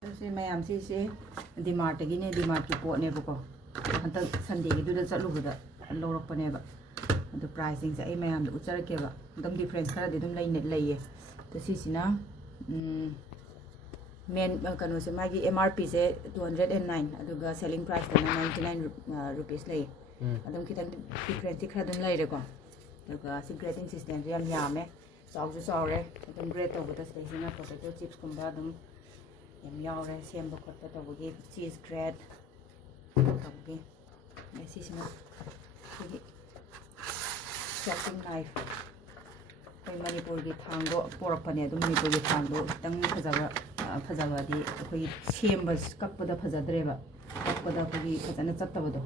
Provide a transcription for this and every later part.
ꯁꯤ ꯃꯌꯥꯝꯁꯤꯁꯦ ꯗꯤꯃꯥꯔꯠꯇꯒꯤꯅꯦ ꯗꯤꯃꯥꯔꯠꯀꯤ ꯄꯣꯠꯅꯦꯕꯀꯣ ꯍꯟꯇꯛ ꯁꯟꯗꯦꯒꯤꯗꯨꯗ ꯆꯠꯂꯨꯕꯗ ꯂꯧꯔꯛꯄꯅꯦꯕ ꯑꯗꯨ ꯄ꯭ꯔꯥꯏꯁꯤꯡꯁꯦ ꯑꯩ ꯃꯌꯥꯝꯗ ꯎꯠꯆꯔꯛꯀꯦꯕ ꯑꯗꯨꯝ ꯗꯤꯐ꯭ꯔꯦꯟꯁ ꯈꯔꯗꯤ ꯑꯗꯨꯝ ꯂꯩꯌꯦ ꯑꯗꯣ ꯁꯤꯁꯤꯅ ꯃꯦꯟ ꯀꯩꯅꯣꯁꯦ ꯃꯥꯒꯤ MRPꯁꯦ 209 ꯑꯗꯨꯒ ꯁꯦꯂꯤꯡ ꯄ꯭ꯔꯥꯏꯁꯇꯅ 99 ꯔꯨꯄꯤꯁ ꯂꯩꯌꯦ ꯑꯗꯨꯝ ꯈꯤꯇꯪ ꯗꯤꯐ꯭ꯔꯦꯟꯁꯇꯤ ꯈꯔ ꯑꯗꯨꯝ ꯂꯩꯔꯦꯀꯣ ꯑꯗꯨꯒ ꯁꯤ ꯒ꯭ꯔꯦडिꯡ ꯁꯤꯁꯇꯦꯝꯁꯦ ꯌꯥꯝ ꯌꯥꯝꯃꯦ ꯆꯥꯎꯁꯨ ꯆꯥꯎꯔꯦ ꯑꯗꯨꯝ ꯒ꯭ꯔꯦꯗ ꯇꯧꯕꯗ ꯁꯤꯗꯩꯁꯤꯅ ꯄꯣꯇꯦꯇꯣ ꯆꯤꯞꯁꯀꯨꯝꯕ ꯑꯗꯨꯝ ꯌꯥꯝ ꯌꯥꯎꯔꯦ ꯁꯦꯝꯕ ꯈꯣꯠꯄ ꯇꯧꯕꯒꯤ ꯆꯤꯁ ꯒ꯭ꯔꯦꯗ ꯇꯧꯕꯒꯤ ꯁꯤꯁꯤꯅ ꯑꯩꯈꯣꯏꯒꯤ ꯆꯣꯞꯄꯤꯡ ꯅꯥꯏꯐ ꯑꯩꯈꯣꯏ ꯃꯅꯤꯄꯨꯔꯒꯤ ꯊꯥꯡꯗꯣ ꯄꯣꯔꯛꯄꯅꯦ ꯑꯗꯨꯝ ꯃꯅꯤꯄꯨꯔꯒꯤ ꯊꯥꯡꯗꯣ ꯈꯤꯇꯪ ꯐꯖꯕꯗꯤ ꯑꯩꯈꯣꯏꯒꯤ ꯁꯦꯝꯕ ꯀꯛꯄꯗ ꯐꯖꯗ꯭ꯔꯦꯕ ꯀꯛꯄꯗ ꯑꯩꯈꯣꯏꯒꯤ ꯐꯖꯅ ꯆꯠꯇꯕꯗꯣ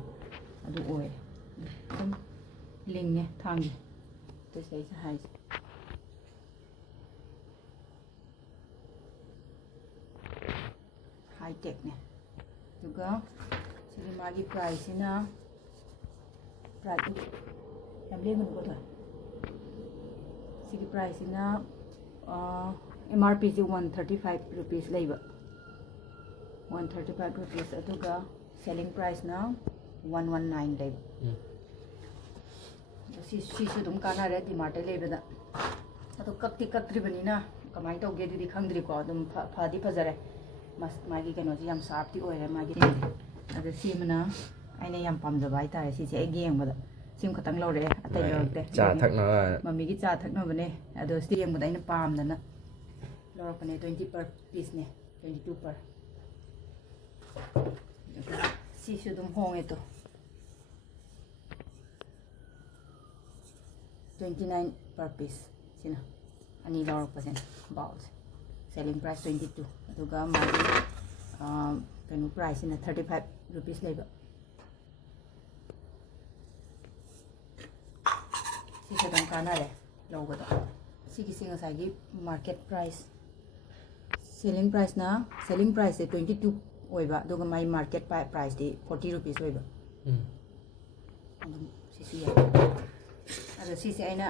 ꯑꯗꯨ ꯑꯣꯏ ꯑꯗꯨꯝ ꯂꯤꯡꯉꯦ ꯊꯥꯡꯁꯦ ꯑꯗꯨ ꯁꯤꯗꯩꯁꯦ ꯍꯥꯏꯁꯦ ꯍꯥꯏꯇꯦꯛꯅꯦ ꯑꯗꯨꯒ ꯁꯤꯒꯤ ꯃꯥꯒꯤ ꯄ꯭ꯔꯥꯏꯁꯁꯤꯅ ꯌꯥꯝ ꯂꯦꯝꯒꯅꯨꯀꯣ ꯊꯣꯏ ꯁꯤꯒꯤ ꯄ꯭ꯔꯥꯏꯁꯁꯤꯅ MRPꯁꯤ 135 ꯔꯨꯄꯤꯁ ꯂꯩꯕ 135 ꯔꯨꯄꯤꯁ ꯑꯗꯨꯒ ꯁꯦꯂꯤꯡ ꯄ꯭ꯔꯥꯏꯁꯅ 119 ꯂꯩꯕ ꯁꯤꯁꯨ ꯑꯗꯨꯝ ꯀꯥꯟꯅꯔꯦ ꯗꯤꯃꯥꯔꯠꯇ ꯂꯩꯕꯗ ꯑꯗꯣ ꯀꯛꯇ꯭ꯔꯤꯕꯅꯤꯅ ꯀꯃꯥꯏꯅ ꯇꯧꯒꯦ ꯑꯗꯨꯗꯤ ꯈꯪꯗ꯭ꯔꯤꯀꯣ ꯑꯗꯨꯝ ꯐꯗꯤ ꯐꯖꯔꯦ ꯃꯥꯒꯤ ꯀꯩꯅꯣꯁꯤ ꯌꯥꯝ ꯁꯥꯔꯞꯇꯤ ꯑꯣꯏꯔꯦ ꯃꯥꯒꯤ ꯑꯗꯣ ꯁꯤꯃꯅ ꯑꯩꯅ ꯌꯥꯝ ꯄꯥꯝꯖꯕ ꯍꯥꯏꯇꯥꯔꯦ ꯁꯤꯁꯦ ꯑꯩ ꯌꯦꯡꯕꯗ ꯁꯤꯝ ꯈꯛꯇꯪ ꯂꯧꯔꯛꯑꯦ ꯑꯇꯩ ꯂꯧꯔꯛꯇꯦ ꯆꯥ ꯊꯛꯅꯕ ꯃꯝꯃꯤꯒꯤ ꯆꯥ ꯊꯛꯅꯕꯅꯦ ꯑꯗꯣ ꯁꯤ ꯌꯦꯡꯕꯗ ꯑꯩꯅ ꯄꯥꯝꯗꯅ ꯂꯧꯔꯛꯄꯅꯦ 20 ꯄꯔ ꯄꯤꯁꯅꯦ 22 ꯄꯔ ꯁꯤꯁꯨ ꯑꯗꯨم ꯍꯣꯡꯉꯦ ꯇꯣ 29 ꯄꯔ ꯄꯤꯁ ꯁꯤꯅ ꯑꯅꯤ ꯂꯧꯔꯛꯄꯁꯤꯅ ꯕꯥꯎꯜꯁꯦ ꯁꯦꯂꯤꯡ ꯄ꯭ꯔꯥꯏꯁ 22 ꯑꯗꯨꯒ ꯃꯥꯒꯤ ꯀꯩꯅꯣ ꯄ꯭ꯔꯥꯏꯁꯁꯤꯅ 35 ꯔꯨꯄꯤꯁ ꯂꯩꯕ ꯁꯤꯁꯨ ꯑꯗꯨꯝ ꯀꯥꯟꯅꯔꯦ ꯂꯧꯕꯗ ꯁꯤꯒꯤꯁꯤ ꯉꯁꯥꯏꯒꯤ ꯃꯥꯔꯀꯦꯠ ꯄ꯭ꯔꯥꯏꯁ ꯁꯦꯂꯤꯡ ꯄ꯭ꯔꯥꯏꯁꯁꯦ 22 ꯑꯣꯏꯕ ꯑꯗꯨꯒ ꯃꯥꯒꯤ ꯃꯥꯔꯀꯦꯠ ꯄ꯭ꯔꯥꯏꯁꯇꯤ 40 ꯔꯨꯄꯤꯁ ꯑꯣꯏꯕ ꯑꯗꯨꯝ ꯁꯤꯁꯨ ꯌꯥꯏ ꯑꯗꯣ ꯁꯤꯁꯦ ꯑꯩꯅ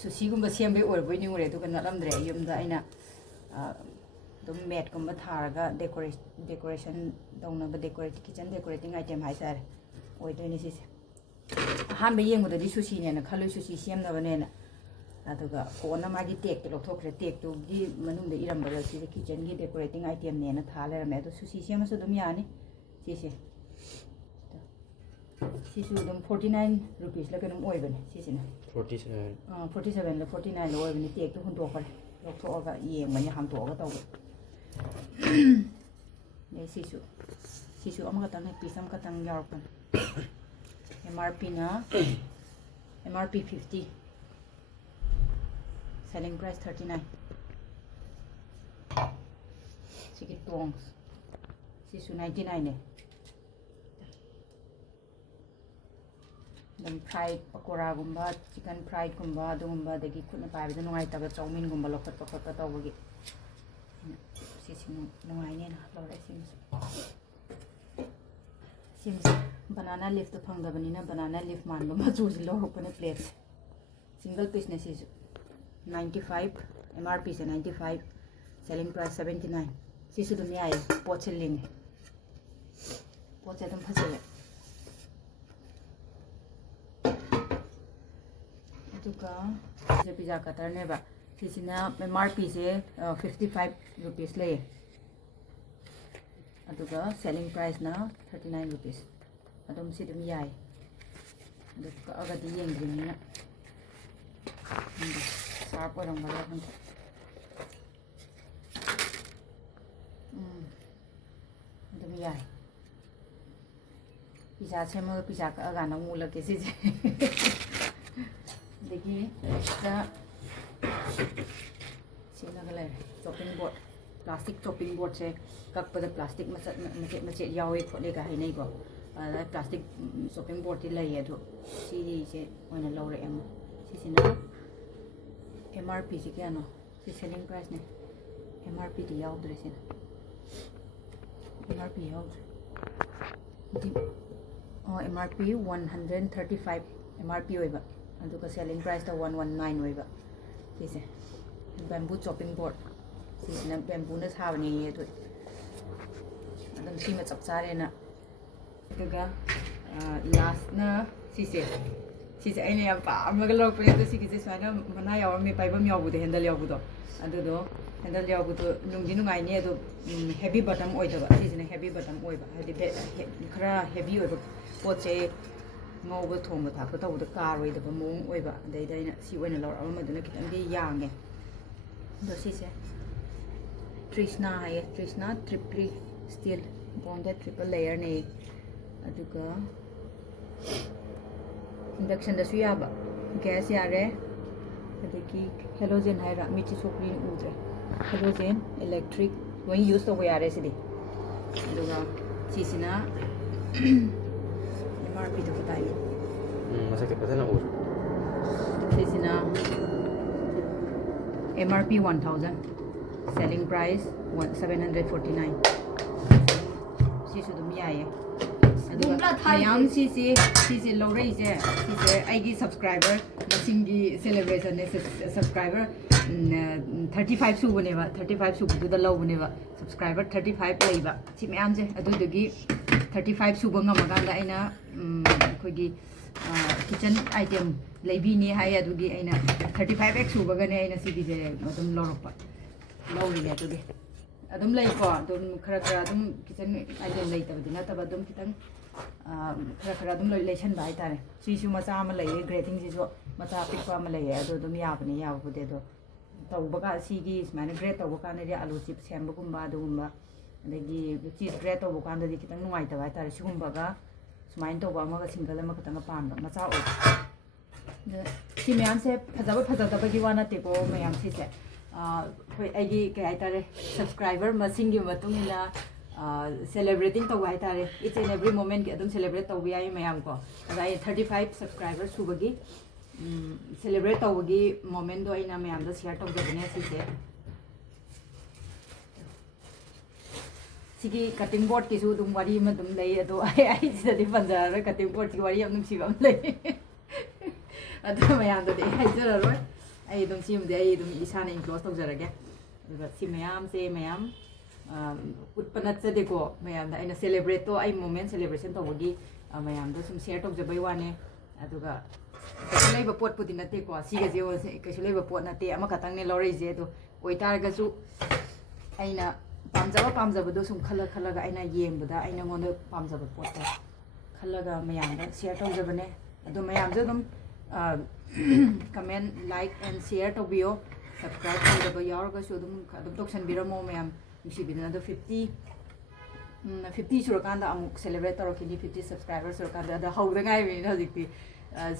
ꯁꯨꯁꯤꯒꯨꯝꯕ ꯁꯦꯝꯕꯩ ꯑꯣꯏꯔꯕꯣꯏ ꯅꯤꯡꯉꯨꯔꯦ ꯑꯗꯨꯒ ꯅꯠꯂꯝꯗ꯭ꯔꯦ ꯌꯨꯝꯗ ꯑꯩꯅ ꯑꯗꯨꯝ ꯃꯦꯠꯀꯨꯝꯕ ꯊꯥꯔꯒ ꯗꯦꯀꯣꯔꯦꯁꯟ ꯇꯧꯅꯕ ꯀꯤꯆꯟ ꯗꯦꯀꯣꯔꯦꯇꯤꯡ ꯑꯥꯏꯇꯦꯝ ꯍꯥꯏꯇꯥꯔꯦ ꯑꯣꯏꯗꯣꯏꯅꯦ ꯁꯤꯁꯦ ꯑꯍꯥꯟꯕ ꯌꯦꯡꯕꯗꯗꯤ ꯁꯨꯁꯤꯅꯦꯅ ꯈꯜꯂꯨꯏ ꯁꯨꯁꯤ ꯁꯦꯝꯅꯕꯅꯦꯅ ꯑꯗꯨꯒ ꯀꯣꯟꯅ ꯃꯥꯒꯤ ꯇꯦꯛꯇꯣ ꯂꯧꯊꯣꯛꯈ꯭ꯔꯦ ꯇꯦꯛꯇꯨꯒꯤ ꯃꯅꯨꯡꯗ ꯏꯔꯝꯕꯗ ꯁꯤꯁꯦ ꯀꯤꯆꯟꯒꯤ ꯗꯦꯀꯣꯔꯦꯇꯤꯡ ꯑꯥꯏꯇꯦꯝꯅꯦꯅ ꯊꯥ ꯂꯩꯔꯝꯃꯦ ꯑꯗꯣ ꯁꯨꯁꯤ ꯁꯦꯝꯃꯁꯨ ꯑꯗꯨꯝ ꯌꯥꯅꯤ ꯁꯤꯁꯦ ꯁꯤꯁꯨ ꯑꯗꯨꯝ 49 ꯔꯨꯄꯤꯁꯂ ꯀꯩꯅꯣꯝ ꯑꯣꯏꯕꯅꯦ ꯁꯤꯁꯤꯅ 47 47ꯂ 49ꯂ ꯑꯣꯏꯕꯅꯤ ꯇꯦꯛꯇꯣ ꯍꯨꯟꯗꯣꯛꯈ꯭ꯔꯦ ꯂꯧꯊꯣꯛꯑꯒ ꯌꯦꯡꯕꯅꯤ ꯍꯥꯡꯇꯣꯛꯑꯒ ꯇꯧꯕ ꯑꯗꯩ ꯁꯤꯁꯨ ꯑꯃꯈꯛꯇꯪ ꯄꯤꯁ ꯑꯃꯈꯛꯇꯪ ꯌꯥꯎꯔꯛꯄꯅꯤ MRP 50 selling price 39 sigi tongs sisu 99 ne dan fried pakora gumba chicken fried gumba adugumba dagi khutna paibada nungai taba chowmin gumba lokhat pakhat tawbagi sisi nungai ne na lore sims banana leaf to phangdabanina banana leaf manba machu ji lorokpane plate single piece ne sisu 95 MRP से 95 selling price 79 Sissu दुम याय pot से लिंग pot से तुम फसे अदुका जे pizza cutter ने बा सिसिना MRP से 55 रुपीस ले अदुका selling price ना 39 रुपीस अदुम सि दुम याय अदुका अगदी येंग्रिना shop orang banyak kan itu ya pizza sama pizza ke agak nunggu lagi sih jadi kita sini lagi chopping board plastic chopping board saya kak pada plastic macet yawe kok lega ini kok plastic chopping board ini lah ya tuh si mana laure em sini MRP से क्या no से selling price ने MRP दी याद रहे से MRP याद MRP 135 MRP होइबा अदुका selling price ता 119 होइबा से बैम्बू चॉपिंग बोर्ड सिना बैम्बू ना साबने ये तो ꯁꯤꯃ ꯆꯞ ꯆꯥꯔꯦꯅ ꯑꯗꯨꯒ ꯂꯥꯁꯅ ꯁꯤꯁꯦ ꯑꯩꯅ ꯌꯥꯝ ꯄꯥꯝꯃꯒ ꯂꯧꯔꯛꯄꯅꯦ ꯑꯗꯣ ꯁꯤꯒꯤꯁꯦ ꯁꯨꯃꯥꯏꯅ ꯃꯅꯥ ꯌꯥꯎꯔꯝꯃꯦ ꯄꯥꯏꯐꯝ ꯌꯥꯎꯕꯗꯣ ꯍꯦꯟꯗꯜ ꯌꯥꯎꯕꯗꯣ ꯑꯗꯨꯗꯣ ꯍꯦꯟꯗꯜ ꯌꯥꯎꯕꯗꯣ ꯅꯨꯡꯗꯤ ꯅꯨꯡꯉꯥꯏꯅꯤ ꯑꯗꯣ ꯍꯦꯚꯤ ꯕꯇꯝ ꯑꯣꯏꯗꯕ ꯁꯤꯁꯤꯅ ꯍꯦꯚꯤ ꯕꯇꯝ ꯑꯣꯏꯕ ꯍꯥꯏꯗꯤ ꯈꯔ ꯍꯦꯚꯤ ꯑꯣꯏꯕ ꯄꯣꯠꯁꯦ ꯉꯧꯕ ꯊꯣꯡꯕ ꯊꯥꯛꯄ ꯇꯧꯕꯗ ꯀꯥꯔꯣꯏꯗꯕ ꯃꯑꯣꯡ ꯑꯣꯏꯕ ꯑꯗꯩꯗ ꯑꯩꯅ ꯁꯤ ꯑꯣꯏꯅ ꯂꯧꯔꯛꯑꯕ ꯃꯗꯨꯅ ꯈꯤꯇꯪꯗꯤ ꯌꯥꯡꯉꯦ ꯑꯗꯣ ꯁꯤꯁꯦ ꯇ꯭ꯔꯤꯁꯅꯥ ꯍꯥꯏꯌꯦ ꯇ꯭ꯔꯤꯁꯅꯥ ꯇ꯭ꯔꯤꯄ꯭ꯂꯤ ꯁ꯭ꯇꯤꯜ ꯕꯣꯟꯗꯦꯠ ꯇ꯭ꯔꯤꯄꯜ ꯂꯦꯌꯔꯅꯦ ꯑꯗꯨꯒ ꯏꯟꯗꯛꯁꯟꯗꯁꯨ ꯌꯥꯕ ꯒ꯭ꯌꯥꯁ ꯌꯥꯔꯦ ꯑꯗꯒꯤ ꯍꯦꯂꯣꯖꯦꯟ ꯍꯥꯏꯔ ꯃꯤꯠꯁꯤ ꯁꯣꯛꯄꯅꯤꯅ ꯎꯗ꯭ꯔꯦ ꯍꯦꯂꯣꯖꯦꯟ ꯏꯂꯦꯛꯇ꯭ꯔꯤꯛ ꯂꯣꯏ ꯌꯨꯁ ꯇꯧꯕ ꯌꯥꯔꯦ ꯁꯤꯗꯤ ꯑꯗꯨꯒ ꯁꯤꯁꯤꯅ MRPꯗ ꯇꯥꯏ ꯃꯁꯛꯇꯤ ꯐꯖꯅ ꯎꯔꯦ sisina MRP 1000 selling price 749 sisu dum yaye aduga mayam sisi lawreise sise aigi subscriber masingi celebration ne subscriber 35 su boneba 35 su buda lawboneba subscriber 35 leiba si mayam je adudagi 35 su banga maganda aina khogi kitchen item leibini hai adugi aina 35x subagane aina sigije adum lorokpa lawrine adugi adum lei ko adum khara khara adum kitchen item leitabdi nataba adum kitang khara khara adum leison bai tare sisu macha ama leiye grating sisu macha pikpa ama leiye adu adum yabani yabude do tawbaga sigi smana grate tawbaga ne alu chip semba gumba adugumba adagi cheese grate tawbaga ne kitang nuai ta bai tare sigumbaga सुमाइन तब single खतंग पाब मचा सी ma'am से फजब फजदबी वा नातेको ma'am से अगी कई हाइतारे subscriber मसिंगी सेलेब्रेटिंग तब हाइतारे each and every moment की अदम celebrate तब याई मैम को अदाई 35 सब्सक्राइबर सुबगी सेलेब्रेट तबगी मोमेंट दो अना मैम शेयर तौजबने सिसे सिगी कटिंग बोर्ड की दुम वारी में दुम लई अदो आई सिदि पंजरा कटिंग बोर्ड की वारी हम सिबम लई अदो मयाम दे आई जरा रोय आई दुम सिम दे आई दुम इसाने इनक्लोज तौजरगे अदो सि मयाम से मयाम उत्पन्न चदेको मयाम दा आइना सेलिब्रेट तो आई मोमेंट सेलिब्रेशन तौबगी मयाम दा सुम शेयर तौजबई वाने अदुगा कैसु लेबा पोट पुति नतेको सिगे जे कैसु लेबा पोट नते अमा खतंग ने लौरैजे अदो ओइतारगसु आइना पामजब सूम खल खलग अना येंबदा अना मोन पामजब पोट खलग मैम शेयर तौजबने अदो मैम कमेंट लाइक एंड शेयर तौबियो सब्सक्राइब तौजब यावरगसु अदुम तौसनबिरमो मैम नुसिबिदना अदो 50 सुरकांदा अमुक सेलिब्रेट तौरकिनी 50 सब्सक्राइबर सुरकांदा अदा हौदा गाइबिन हजिकती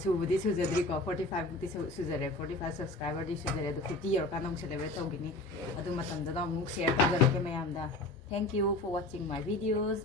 सुबुदी सुजद्री को 45 बुदी सुजरे 45 सब्सक्राइबर दी सुजरे अदो 50 यावरकांदा अमुक सेलिब्रेट तौगिनी अदु मतमदा अमुक शेयर तौजरके मैम दा thank you for watching my videos